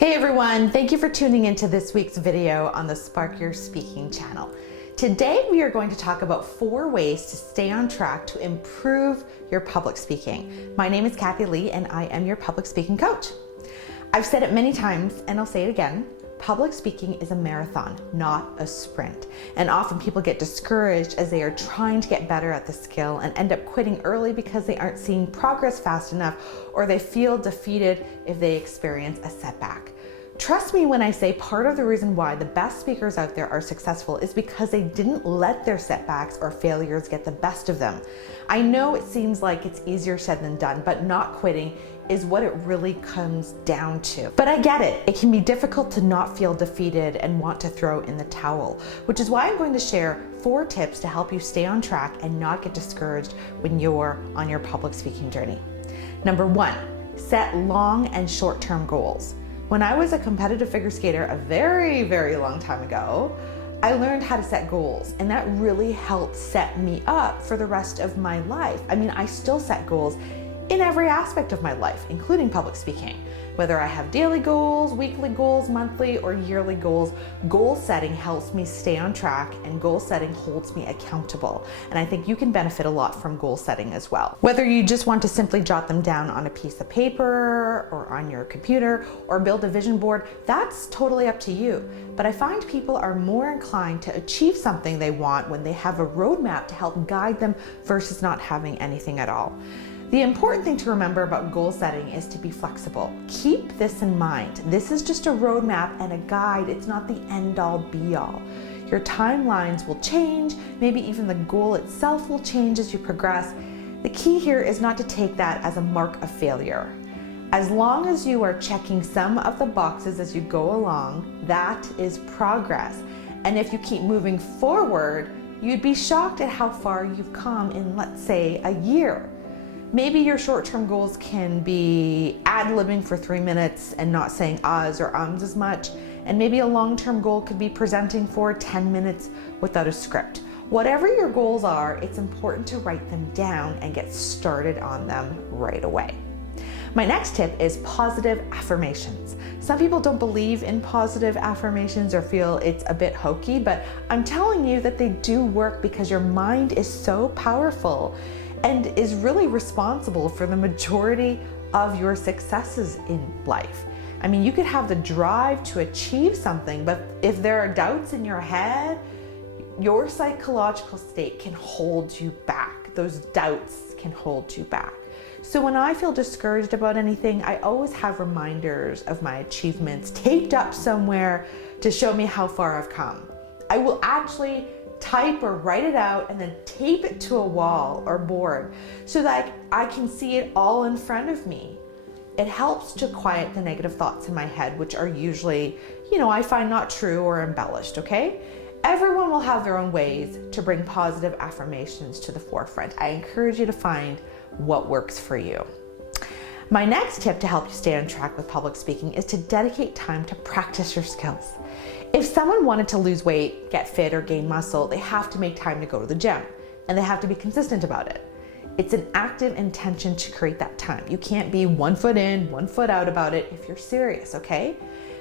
Hey everyone, thank you for tuning into this week's video on the Spark Your Speaking channel. Today we are going to talk about 4 ways to stay on track to improve your public speaking. My name is Kathy Lee and I am your public speaking coach. I've said it many times and I'll say it again. Public speaking is a marathon, not a sprint. And often people get discouraged as they are trying to get better at the skill and end up quitting early because they aren't seeing progress fast enough, or they feel defeated if they experience a setback. Trust me when I say part of the reason why the best speakers out there are successful is because they didn't let their setbacks or failures get the best of them. I know it seems like it's easier said than done, but not quitting is what it really comes down to. But I get it. It can be difficult to not feel defeated and want to throw in the towel, which is why I'm going to share 4 tips to help you stay on track and not get discouraged when you're on your public speaking journey. Number 1, set long and short-term goals. When I was a competitive figure skater a very, very long time ago, I learned how to set goals, and that really helped set me up for the rest of my life. I mean, I still set goals in every aspect of my life, including public speaking. Whether I have daily goals, weekly goals, monthly or yearly goals, goal setting helps me stay on track, and goal setting holds me accountable. And I think you can benefit a lot from goal setting as well. Whether you just want to simply jot them down on a piece of paper or on your computer or build a vision board, that's totally up to you. But I find people are more inclined to achieve something they want when they have a roadmap to help guide them versus not having anything at all. The important thing to remember about goal setting is to be flexible. Keep this in mind. This is just a roadmap and a guide. It's not the end-all be-all. Your timelines will change. Maybe even the goal itself will change as you progress. The key here is not to take that as a mark of failure. As long as you are checking some of the boxes as you go along, that is progress. And if you keep moving forward, you'd be shocked at how far you've come in, let's say, a year. Maybe your short-term goals can be ad-libbing for 3 minutes and not saying ahs or ums as much. And maybe a long-term goal could be presenting for 10 minutes without a script. Whatever your goals are, it's important to write them down and get started on them right away. My next tip is positive affirmations. Some people don't believe in positive affirmations or feel it's a bit hokey, but I'm telling you that they do work because your mind is so powerful and is really responsible for the majority of your successes in life. I mean, you could have the drive to achieve something, but if there are doubts in your head, your psychological state can hold you back. Those doubts can hold you back. So when I feel discouraged about anything, I always have reminders of my achievements taped up somewhere to show me how far I've come. I will actually type or write it out and then tape it to a wall or board so that I can see it all in front of me. It helps to quiet the negative thoughts in my head, which are usually, I find not true or embellished, okay? Everyone will have their own ways to bring positive affirmations to the forefront. I encourage you to find what works for you. My next tip to help you stay on track with public speaking is to dedicate time to practice your skills. If someone wanted to lose weight, get fit, or gain muscle, they have to make time to go to the gym, and they have to be consistent about it. It's an active intention to create that time. You can't be 1 foot in, 1 foot out about it if you're serious, okay?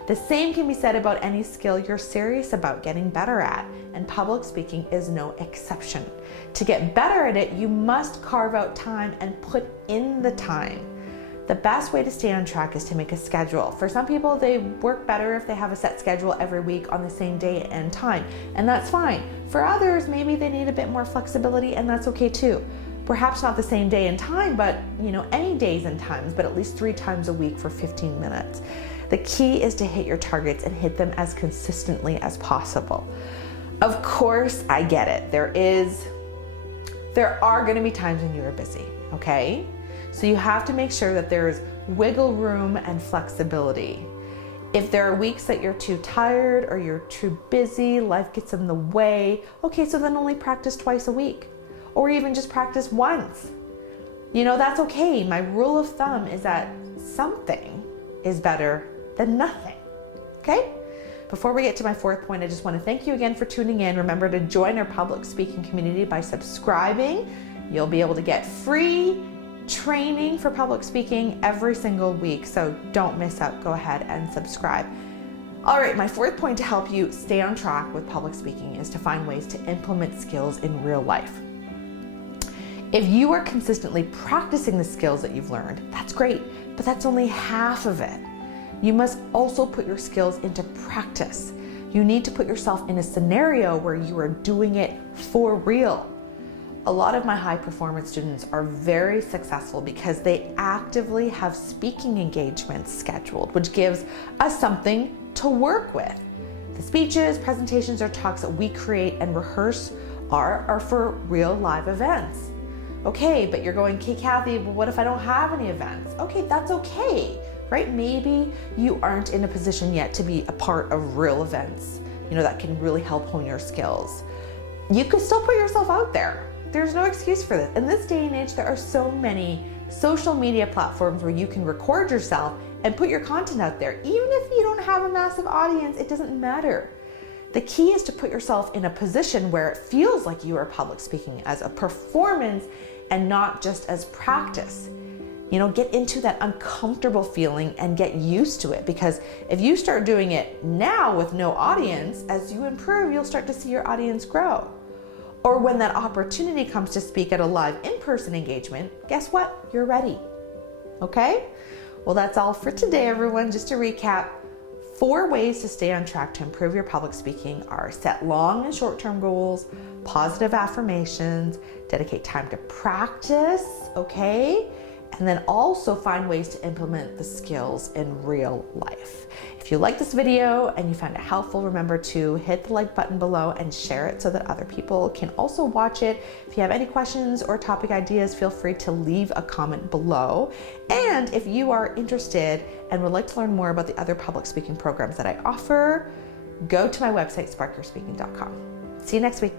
The same can be said about any skill you're serious about getting better at, and public speaking is no exception. To get better at it, you must carve out time and put in the time. The best way to stay on track is to make a schedule. For some people, they work better if they have a set schedule every week on the same day and time, and that's fine. For others, maybe they need a bit more flexibility, and that's okay too. Perhaps not the same day and time, but any days and times, but at least 3 times a week for 15 minutes. The key is to hit your targets and hit them as consistently as possible. Of course, I get it. There are going to be times when you are busy, okay? So you have to make sure that there's wiggle room and flexibility. If there are weeks that you're too tired or you're too busy, life gets in the way, okay, so then only practice twice a week, or even just practice once. That's okay. My rule of thumb is that something is better than nothing, okay? Before we get to my 4th point, I just want to thank you again for tuning in. Remember to join our public speaking community by subscribing. You'll be able to get free training for public speaking every single week, so don't miss out. Go ahead and subscribe. All right, my fourth point to help you stay on track with public speaking is to find ways to implement skills in real life. If you are consistently practicing the skills that you've learned, that's great, but that's only half of it. You must also put your skills into practice. You need to put yourself in a scenario where you are doing it for real. A lot of my high performance students are very successful because they actively have speaking engagements scheduled, which gives us something to work with. The speeches, presentations, or talks that we create and rehearse are for real live events. Okay, but you're going, okay, Kathy, but what if I don't have any events? Okay, that's okay, right? Maybe you aren't in a position yet to be a part of real events, that can really help hone your skills. You could still put yourself out there. There's no excuse for this. In this day and age, there are so many social media platforms where you can record yourself and put your content out there. Even if you don't have a massive audience, it doesn't matter. The key is to put yourself in a position where it feels like you are public speaking as a performance and not just as practice. Get into that uncomfortable feeling and get used to it, because if you start doing it now with no audience, as you improve, you'll start to see your audience grow. Or when that opportunity comes to speak at a live in-person engagement, guess what? You're ready. Okay? Well, that's all for today, everyone. Just to recap, 4 ways to stay on track to improve your public speaking are: set long and short-term goals, positive affirmations, dedicate time to practice, okay? And then also find ways to implement the skills in real life. If you like this video and you found it helpful, remember to hit the like button below and share it so that other people can also watch it. If you have any questions or topic ideas, feel free to leave a comment below. And if you are interested and would like to learn more about the other public speaking programs that I offer, go to my website, sparkyourspeaking.com. See you next week.